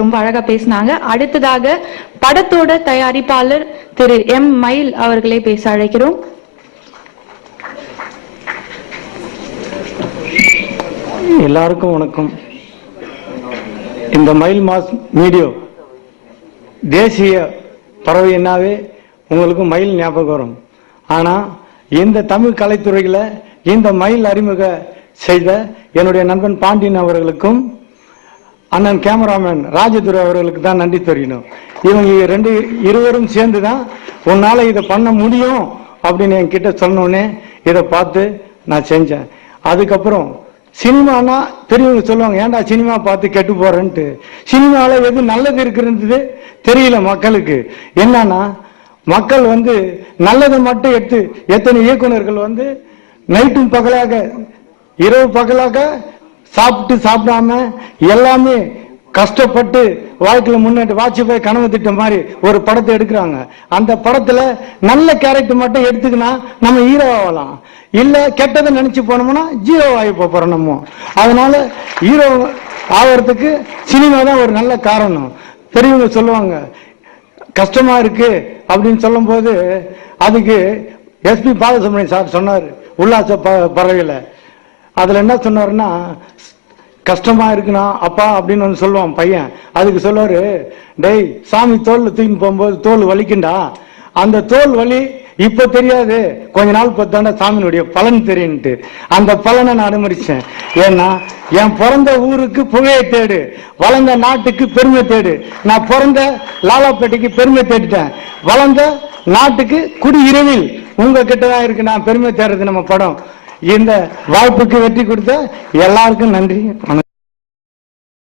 ரொம்ப அழகா பேசினாங்க. அடுத்ததாக படத்தோட தயாரிப்பாளர் திரு எம் மயில் அவர்களை பேச அழைக்கிறோம். எல்லாருக்கும் வணக்கம். இந்த மயில் மாஸ் மீடியா தேசிய பறவைனாவே உங்களுக்கு மயில் ஞாபகம் வரும். ஆனா இந்த தமிழ் கலைத்துறையில இந்த மயில் அறிமுக செய்த என்னுடைய நண்பன் பாண்டியன் அவர்களுக்கும் அண்ணன் கேமராமேன் ராஜதுரை அவர்களுக்கு தான் நன்றி தெரியணும். இவங்க இருவரும் சேர்ந்து தான் உன்னால இதை பண்ண முடியும் அப்படின்னு என்கிட்ட சொன்னோடனே இதை பார்த்து நான் செஞ்சேன். அதுக்கப்புறம் சினிமானா பெரியவங்க சொல்லுவாங்க, ஏன்டா சினிமா பார்த்து கெட்டு போறேன்ட்டு. சினிமாவில் எது நல்லது இருக்குன்றது தெரியல மக்களுக்கு. என்னன்னா மக்கள் நல்லதை மட்டும் எடுத்து எத்தனை இயக்குநர்கள் நைட்டும் பகலாக இரவு பகலாக சாப்பிட்டு சாப்பிடாம எல்லாமே கஷ்டப்பட்டு வாழ்க்கையில முன்னேற்ற வாஜ்பாய் கனவு திட்டம் மாதிரி ஒரு படத்தை எடுக்கிறாங்க. அந்த படத்துல நல்ல கேரக்டர் மட்டும் எடுத்துக்கினா நம்ம ஹீரோ ஆகலாம், இல்ல கெட்டதை நினைச்சு போனோம்னா ஜீரோ ஆகி போறோம் நம்ம. அதனால ஹீரோ ஆகிறதுக்கு சினிமா தான் ஒரு நல்ல காரணம். பெரியவங்க சொல்லுவாங்க கஷ்டமா இருக்கு அப்படின்னு சொல்லும் போது அதுக்கு எஸ்பி பாலசுப்ரமணியம் சார் சொன்னார் உல்லாச பறவையில. அதுல என்ன சொன்னாருன்னா, கஷ்டமா இருக்குண்ணா அப்பா அப்படின்னு சொல்லுவான் பையன். அதுக்கு சொல்லுவாரு, டேய் சாமி தோல் தூக்கி போகும்போது தோல் வலிக்குண்டா, அந்த தோல் வலி இப்ப தெரியாது, கொஞ்ச நாள் பார்த்தாண்டா சாமியினுடைய பலன் தெரியுன்ட்டு. அந்த பலனை நான் அனுமதிச்சேன். ஏன்னா என் பிறந்த ஊருக்கு புகையை தேடு, வளர்ந்த நாட்டுக்கு பெருமை தேடு. நான் பிறந்த லாலாப்பேட்டைக்கு பெருமை தேடிட்டேன், வளர்ந்த நாட்டுக்கு குடியிருவில் உங்க கிட்டதான் இருக்கு நான் பெருமை தேடுறது நம்ம படம். இந்த வாய்ப்புக்கு வெற்றி கொடுத்த எல்லாருக்கும் நன்றி.